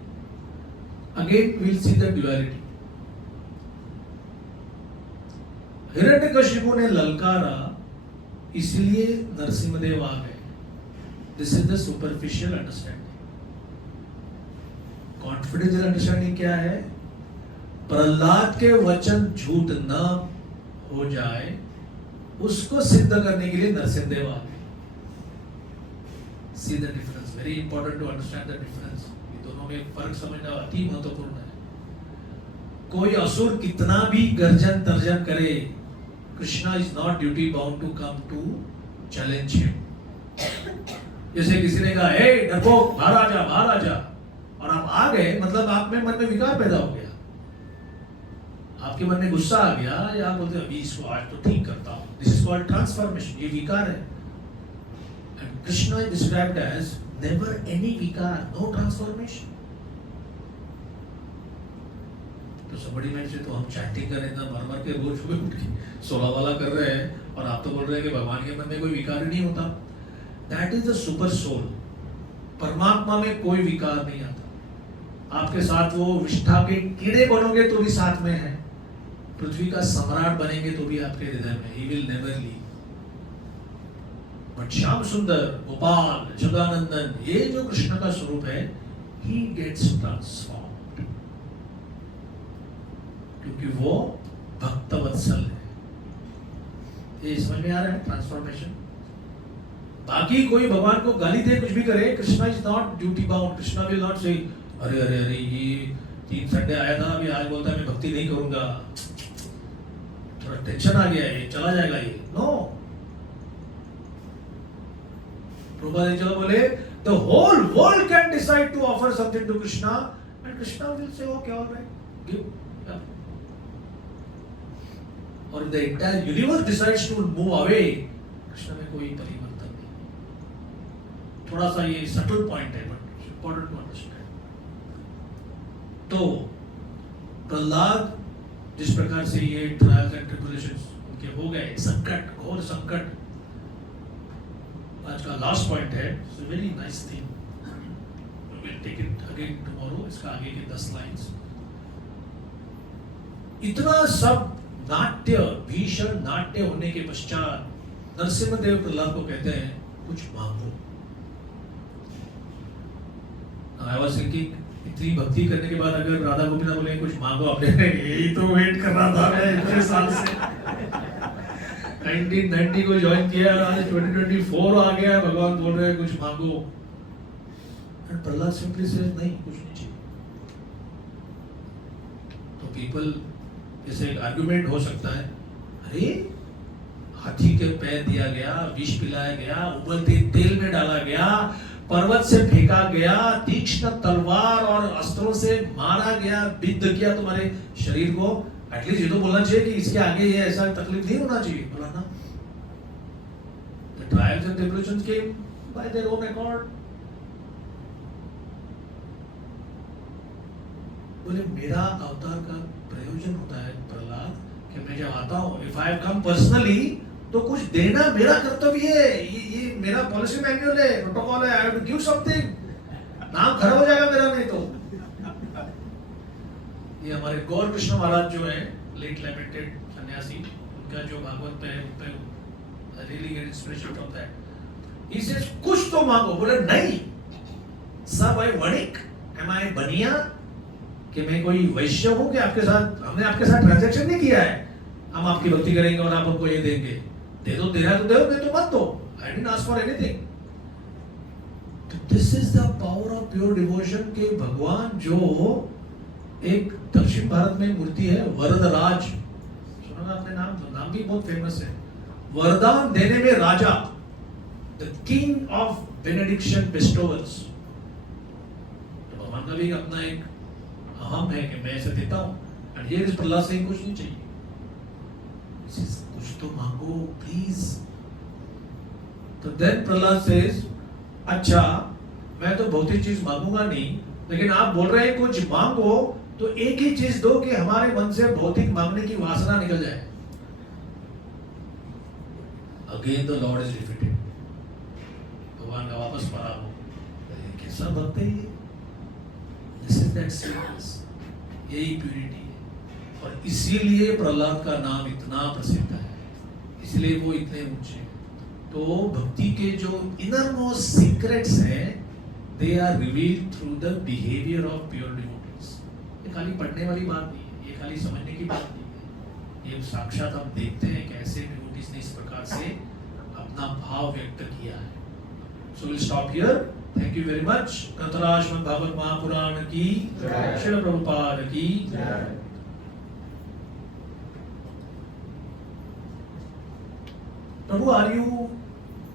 Again we'll see the duality. Hiranyakashipu ने ललकारा, इसलिए नरसिंहदेव आ गए। This is the superficial understanding. Confidential understanding क्या है? प्रहलाद के वचन झूठ न हो जाए उसको सिद्ध करने के लिए नरसिंहदेव आ गए। See the difference, very important to understand the difference. ये दोनों में फर्क समझना अति महत्वपूर्ण है। कोई असुर कितना भी गर्जन तर्जन करे, Krishna is not duty bound to come to challenge him. जैसे किसी ने कहा, हे डरपोक बाहर आ जा, बाहर आ जा, और आप आ गए, मतलब आप में मन में विकार पैदा हो गया, आपके मन में गुस्सा आ गया, या आप बोलते अभी इसको आज तो ठीक करता हूं। दिस इज कॉल्ड ट्रांसफॉर्मेशन, ये विकार है। And Krishna is described as never any vikara, no transformation. तो सबड़ी में से तो हम चैटिंग कर रहे हैं, मर मर के रोज सुबह उठ के 16 वाला कर रहे हैं, और आप तो बोल रहे हैं कि भगवान के मन में कोई विकार नहीं होता। That is the super soul. परमात्मा में कोई विकार नहीं आता। आपके साथ वो विष्ठा के कीड़े बनोगे तो भी साथ में है, पृथ्वी का सम्राट बनेंगे तो भी आपके हृदय में, he will never leave। But Shyam सुंदर, गोपाल, जगदानंदन, ये जो कृष्ण का स्वरूप है, he gets transformed, क्योंकि वो भक्त वत्सल है। ये समझ में आ रहा है ट्रांसफॉर्मेशन? बाकी कोई भगवान को गाली दे, कुछ भी करे, Krishna is not duty bound. Krishna will not से अरे अरे अरे ये 3 संडे आया था, अभी आज बोलता है मैं भक्ति नहीं करूंगा, थोड़ा टेंशन आ गया है, ये चला जाएगा ये। नो, प्रभुपाद चलो बोले the whole world can decide to offer something to Krishna and and Krishna will say, okay, all right, give. Yeah. Or if the entire universe decides to move away, Krishna में कोई परिवर्तन नहीं। थोड़ा सा ये subtle point है, but it's important to understand। तो प्रहलाद जिस प्रकार से ये ट्रायल्स एंड ट्रिबुलेशंस उनके हो गए, संकट, घोर संकट, आज का लास्ट पॉइंट है, it's a very nice thing, we will take it again tomorrow, इसका आगे के 10 लाइंस। इतना सब नाट्य, भीषण नाट्य होने के पश्चात नरसिम्हदेव प्रहलाद को कहते हैं कुछ मांगो। आई वाज थिंकिंग, इतनी भक्ति करने के बाद अगर राधा गोपीनाथ बोले कुछ मांगो, आपने यही तो वेट कर रहा था मैं इतने साल से, 1990 को ज्वाइन किया, आज 2024 आ गया, भगवान बोल रहे हैं कुछ मांगो। एंड प्रहलाद सिंपली सेज नहीं, कुछ नहीं चाहिए। तो पीपल, जैसे एक आर्गुमेंट हो सकता है, अरे हाथी के पैर दिया गया, विष पिलाया गया, उबलते तेल में डाला गया, पर्वत से फेंका गया, तीक्ष्ण तलवार और अस्त्रों से मारा गया, विद्ध किया तुम्हारे शरीर को, एटलीस्ट ये तो बोलना चाहिए कि इसके आगे ये ऐसा तकलीफ नहीं होना चाहिए। बोला ना, the trials and tribulations came by their own accord। बोले मेरा अवतार का प्रयोजन होता है प्रहलाद कि मैं जब आता हूँ, if I have come personally, तो कुछ देना मेरा कर्तव्य है, ये मेरा पॉलिसी मैन्युअल है, प्रोटोकॉल है, I have to give something। नाम खराब हो जाएगा मेरा नहीं तो। ये हमारे गौर कृष्ण महाराज जो है, लेट लैमेंटेड सन्यासी, उनका जो भागवत है, उन पे really get inspiration from that. He says कुछ तो मांगो। बोले नहीं, सब आई वणिक, एम आई बनिया, कि मैं कोई वैश्य हूं कि आपके साथ, हमने आपके साथ ट्रांजैक्शन नहीं किया है, हम आपकी भक्ति करेंगे और आप हमको ये देंगे। दे दो, देना तो दो, नहीं तो मत दो। I didn't ask for anything. This is the power of pure devotion के भगवान जो एक दक्षिण भारत में मूर्ति है वरदराज, सुना ना आपने नाम? तो नाम भी बहुत फेमस है, वरदान देने में राजा, द किंग ऑफ बेनेडिक्शन बेस्टोवर्स। तो भगवान का भी अपना एक अहम है कि मैं ऐसे देता हूं। एंड हियर इज प्रहलाद से कुछ नहीं चाहिए, कुछ तो मांगो प्लीज। तो देन प्रहलाद सेज, अच्छा मैं तो भौतिक चीज मांगूंगा नहीं, लेकिन आप बोल रहे हैं कुछ मांगो, तो एक ही चीज दो कि हमारे मन से भौतिक मांगने की वासना निकल जाए। Again the Lord is repeated, भगवान का वापस पड़ा हो, कैसा भक्त है ये, दिस इज दैट सीरियस, यही प्यूरिटी है। और इसीलिए प्रहलाद का नाम इतना प्रसिद्ध है, इसलिए वो इतने ऊंचे। तो भक्ति के जो इनर मोस्ट सीक्रेट्स हैं, they are revealed through the behaviour of pure devotees. ये खाली पढ़ने वाली बात नहीं है, ये खाली समझने की बात नहीं है, ये साक्षात हम देखते हैं कैसे डिवोटीज ने इस प्रकार से अपना भाव व्यक्त किया है। So will stop here. Thank you very much. ग्रंथराज श्रीमद् भागवत महापुराण की जय, श्रील प्रभुपाद की जय। Prabhu, are you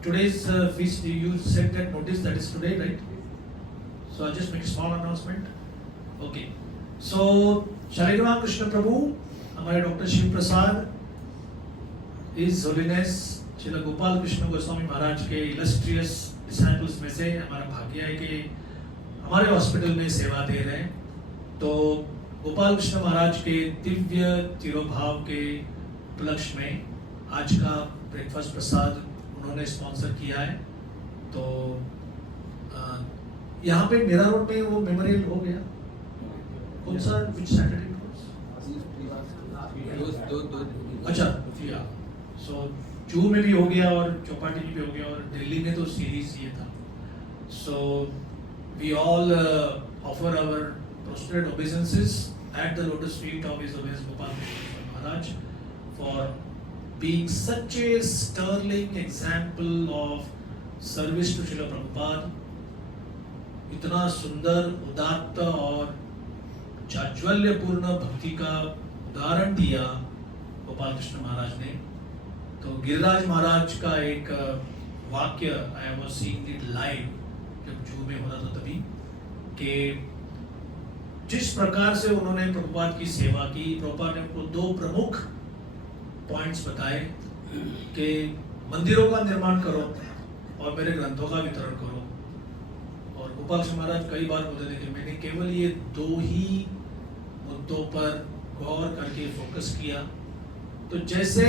today's feast? You said that notice that is today, right? So I'll just make a small announcement. Okay. So Shaligram Krishna Prabhu, हमारे doctor Shiv प्रसाद, His Holiness Srila Gopal Krishna Goswami महाराज के illustrious disciples में से हमारा भाग्य है कि हमारे हॉस्पिटल में सेवा दे रहे हैं। तो गोपाल कृष्ण महाराज के दिव्य तिरोभाव के उपलक्ष्य में आज का ब्रेकफास्ट प्रसाद उन्होंने स्पॉन्सर किया है। तो यहाँ पे मीरा रोड में वो मेमोरियल हो गया, कौन सा, विच सैटरडे? अच्छा, सो जूहू में भी हो गया और चौपाटी में भी हो गया और दिल्ली में तो सीरीज ये था। So we all offer our prostrate obeisances at the lotus feet of His Holiness Gopal Krishna Maharaj for being such a sterling example of service to Srila Prabhupada। इतना सुंदर, उदात्त और जाज्वल्यपूर्ण भक्ति का उदाहरण दिया गोपाल कृष्ण महाराज ने। तो गिरिराज महाराज का एक वाक्य, I was seeing it live जब जूहू में हो रहा था तभी, कि जिस प्रकार से उन्होंने प्रभुपाद की सेवा की, प्रभुपाद ने उनको 2 प्रमुख पॉइंट्स बताए कि मंदिरों का निर्माण करो और मेरे ग्रंथों का वितरण करो। और गोपाल कृष्ण महाराज कई बार बोलते थे कि मैंने केवल ये 2 ही मुद्दों पर गौर करके फोकस किया। तो जैसे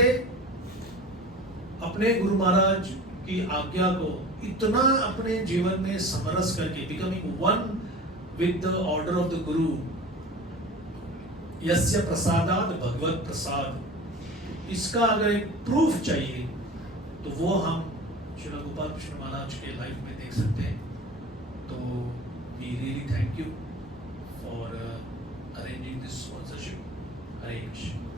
अपने गुरु महाराज की आज्ञा को इतना अपने जीवन में समरस करके, becoming one with the order of the गुरु, यस्य प्रसादाद भगवत प्रसाद, इसका अगर एक प्रूफ चाहिए तो वो हम श्री गोपाल कृष्ण महाराज के लाइफ में देख सकते हैं। तो we really thank you for arranging this sponsorship. Hare Krishna.